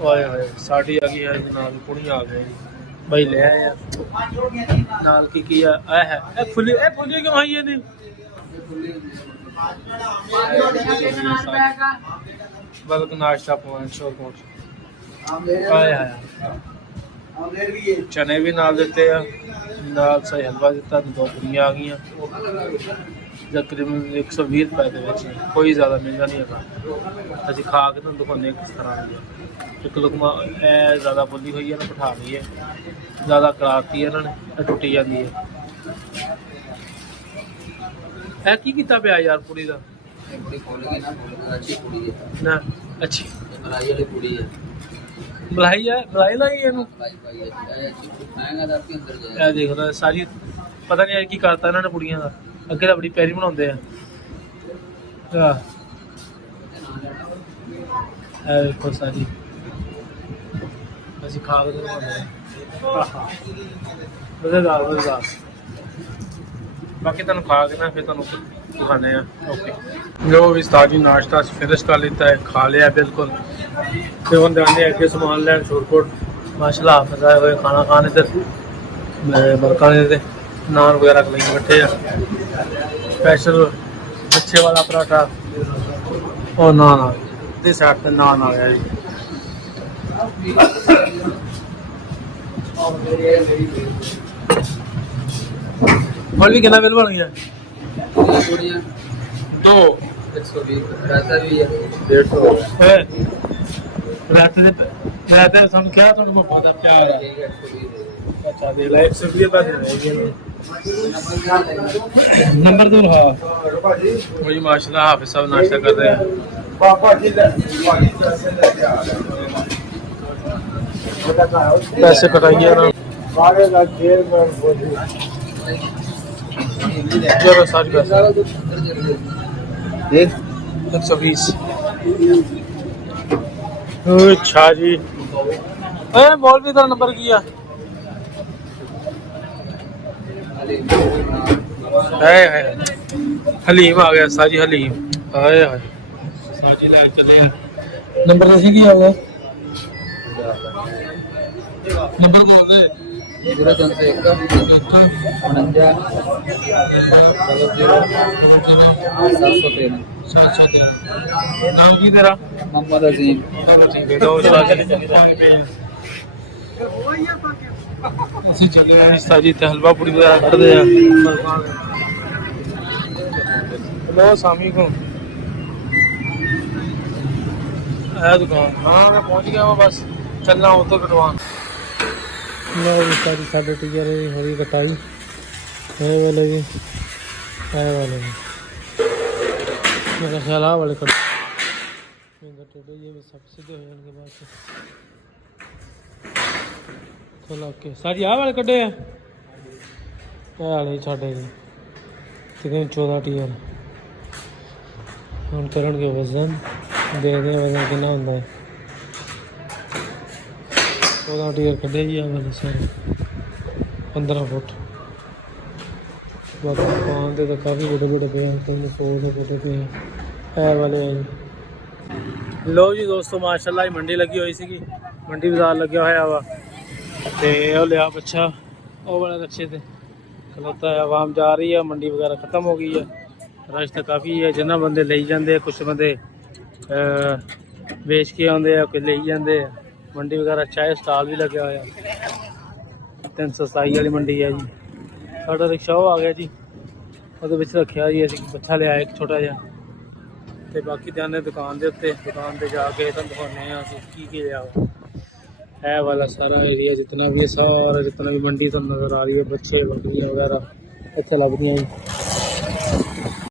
ओए होए साड़ी आ गई है नाल कुड़ियां आ गई भाई ले आए यार नाल की किया है ए फुली क्यों आई है नहीं बल्कि नाश्ता पॉइंट शो कोट आए है चने भी नाल देते हैं नाल सही हलवा दिता दो कुड़ियां आ गई तकरीबन 120 रुपए के कोई ज़्यादा महंगा नहीं है अभी खा के तुम दिखाने किस तरह एक लुकमा ज़्यादा बोली हुई है ना बिठा ली है ज़्यादा कराती है इन्होंने टुटी जाती है की किता पे यार कुड़ी का ना अच्छी मलाई है मलाई लाई इनू देख रहा सारी पता नहीं की करता इन्होंने कुड़ियां का अगे तो बड़ी प्यारी बनाते हैं देखो सारी ਅਸੀਂ ਖਾ ਕੇ ਮਜ਼ੇਦਾਰ बाकी तुम खा के ना फिर तुम दिखाने हैं ओके जो भी ताजी नाश्ता फिनिश कर लेता है खा लिया बिल्कुल फिर बंदे आने अगे सामान लैन शोरकोट माशाल्लाह हाफिज़ आए हुए खाना खाने इधर बरकाने दे नान वगैरह लेके बैठे हैं स्पेशल अच्छे वाला पराठा और नान आ गया साइड पे नान आ गया जी और भी कितना बिल बन गया दो 120 रहता भी है 150 रहता ਸਾਨੂੰ ਕਿਹਾ ਤੁਹਾਨੂੰ ਮੁਹੱਬਤ ਦਾ ਪਿਆਰ ਹੈ अच्छा दे ला 120 रुपए दे रहेगी नंबर दो हाँ वही माशाल्लाह हाफिज़ साहब नाश्ता कर रहे हैं पैसे कटाइए ना चलो सारी पैसे 120 अच्छा जी मौलवी का नंबर किया हलीम आ गया साजी हलीम हाय हाय साजी ले चले नंबर कैसे किया होगा नंबर बोल दे 031 नाम की तेरा मोहम्मद अजीम ऐसे चले साजी हलवा पूरी वगैरह कर दे हेलो सामी को दुकान हाँ मैं पहुंच गया हूँ बस चलना हो तो कटवान सारी साढ़े टीचर हो रही कटाई वाले भी वाले भी मेरा ख्याल वाले कट ये सब सीधे हो जाने के बाद खोला के सारी वाले कटे हैं वाले छाड़े तकरीबन 14 टीयर हम करेंगे वजन देखते हैं वजन कितना होता है 14 टीयर कटे जी वाले सारे 15 फुट बाकी दुकान से तो काफ़ी बड़े बड़े पे हैं 100 फुट पे हैं वाले लो जी दोस्तों माशाल्लाह ही मंडी लगी हुई सी मंडी बाजार लगे हुआ वा तो लिया बच्चा वो बड़ा अच्छे से खलोता है आवाम जा रही है मंडी वगैरह ख़त्म हो गई है रश तो काफ़ी है जिन्हें बंदे ले जाते कुछ बंदे बेच के आते हैं कोई ले जाते मंडी वगैरह चाय स्टाल भी लगे हुआ 327 वाली मंडी है जी साढ़ा रिक्शा वो आ गया जी वो रखा जी अभी बच्चा लिया एक छोटा जहा तो बाकी जाने दुकान के उत्ते दुकान पर जाके दिखाने की लिया है वाला सारा एरिया जितना भी है सारा जितना भी मंडी तो नज़र आ रही है बच्चे बकरियाँ वगैरह इतने लगती हैं